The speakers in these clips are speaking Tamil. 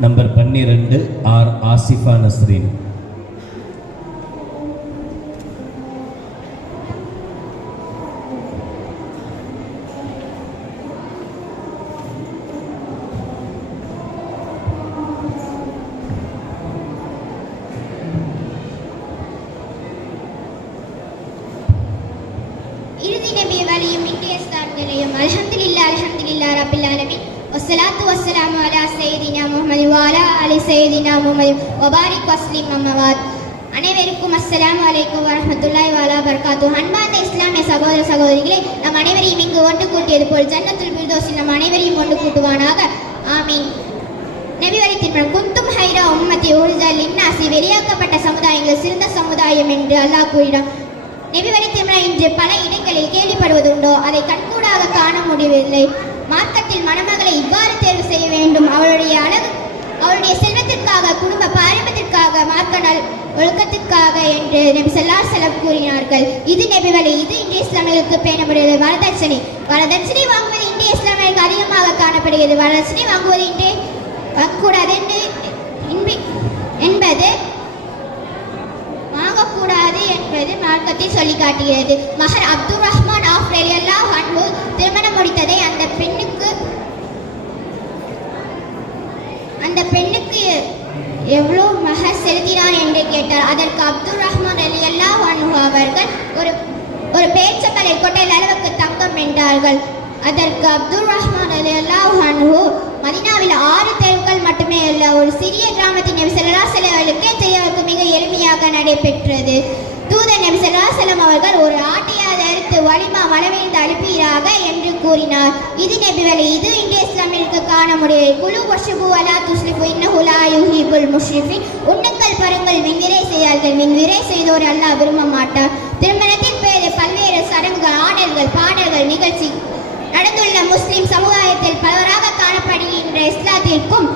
நம்பர் பன்னிரெண்டு ஆர் ஆசிஃபா நஸ்ரீன். இறுதி நபி வழியும் இந்திய ஸ்தான்களையும் அல்ஹம்துலில்லாஹ் அல்ஹம்துலில்லாஹ் ரப்பில் ஆலமீன். வஸ்ஸலாத்து வஸ்ஸலாமு அலா சையதினா முஹம்மது வஅலா அலி சையதினா முஹம்மது வபாரிக் வஸ்லிம் அம்மவாத் அனைவருக்கும் அஸ்லாம் அலைக்கும் வரமத்துல்லாய் வாலா பர்காத்து அன்பார்ந்த இஸ்லாமிய சகோதர சகோதரிகளே நம் அனைவரையும் இங்கு ஒன்று கூட்டியது போல் ஜன்னத்துல் ஃபிர்தௌஸில் நம் அனைவரையும் ஒன்று கூட்டுவானாக. ஆமீன். நபி வழி திருமணம். குந்தும் ஹைரா உம்மத்தி உறுதல் இன்னாசி வெளியாக்கப்பட்ட சமுதாயங்கள் சிறந்த சமுதாயம் என்று அல்லாஹ் கூறினார் நபி வழி திருமணம் இன்று பல இடங்களில் கேள்விப்படுவதுண்டோ அதை கண்கூடாக காண முடியவில்லை. எவ்வாறு தேர்வு செய்ய வேண்டும்? அவளுடைய அளவு அவளுடைய செல்வத்திற்காக குடும்ப பாரம்பரியத்திற்காக மார்க்கனால் ஒழுக்கத்திற்காக என்று நபி ஸல்லல்லாஹு செலவு கூறினார்கள். இது நபி இது இந்திய இஸ்லாமியர்களுக்கு பேணப்படுகிறது. வரதட்சணை வரதட்சணை வாங்குவது இந்திய இஸ்லாமியர்களுக்கு அதிகமாக காணப்படுகிறது. வரதட்சணை வாங்குவது இந்திய வாங்கக்கூடாது என்று என்பது வாங்கக்கூடாது என்பது மார்க்கத்தை சொல்லி காட்டுகிறது மகர் அப்துல் ரஹ்மான் ஆஃப் ரலியல்லாஹு அன்ஹு திருமணம் முடித்ததை அந்த பெண்ணுக்கு அந்த பெண்ணுக்கு எவ்வளோ மகர் செலுத்தினான் என்று கேட்டார். அதற்கு அப்துல் ரஹ்மான் அலி அல்லா அவர்கள் ஒரு ஒரு பேச்சக்கலை கொட்டையில் அளவுக்கு தங்கம் என்றார்கள். அதற்கு அப்துல் ரஹ்மான் ரலியல்லாஹு அன்ஹு மதினாவில் ஆறு தெருக்கள் மட்டுமே அல்ல ஒரு சிறிய கிராமத்தின் நபி ஸல்லல்லாஹு அலைஹி தெரியவருக்கு மிக எளிமையாக நடைபெற்றது. தூதர் நபி ஸல்லல்லாஹு அலைஹி அவர்கள் ஒரு ஆட்டையால் வலிமா மலவேந்து அனுப்புகிறாக என்று கூறினார். இது நபி இது இந்திய இஸ்லாமிற்கு காண முடியும் குழு வஷுபு அலா துஸ்லிபு இன்னஹுலா யுஹிபுல் முஷ்ரிஃபின். உண்ணுங்கள் பருங்கள் விண்விரை செய்யார்கள் விண்விரை செய்தோர் அல்லாஹ் விரும்ப மாட்டார். திருமணத்தின் பேரில் பல்வேறு சடங்குகள் ஆடல்கள் பாடல்கள் நிகழ்ச்சி நடந்துள்ள முஸ்லிம் சமுதாயத்தில் பலவராக காணப்படுகின்ற இஸ்லாத்திற்கும்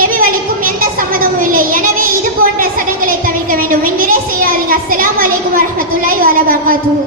நெபிவழிக்கும் எந்த சம்மதமும் இல்லை. எனவே இது போன்ற சடங்குகளை தவிர்க்க வேண்டும். விண்விரை செய்யாதீங்க. அஸ்லாம் அலைக்கும் வரமத்துல்லாய் வபரகாத்துஹு.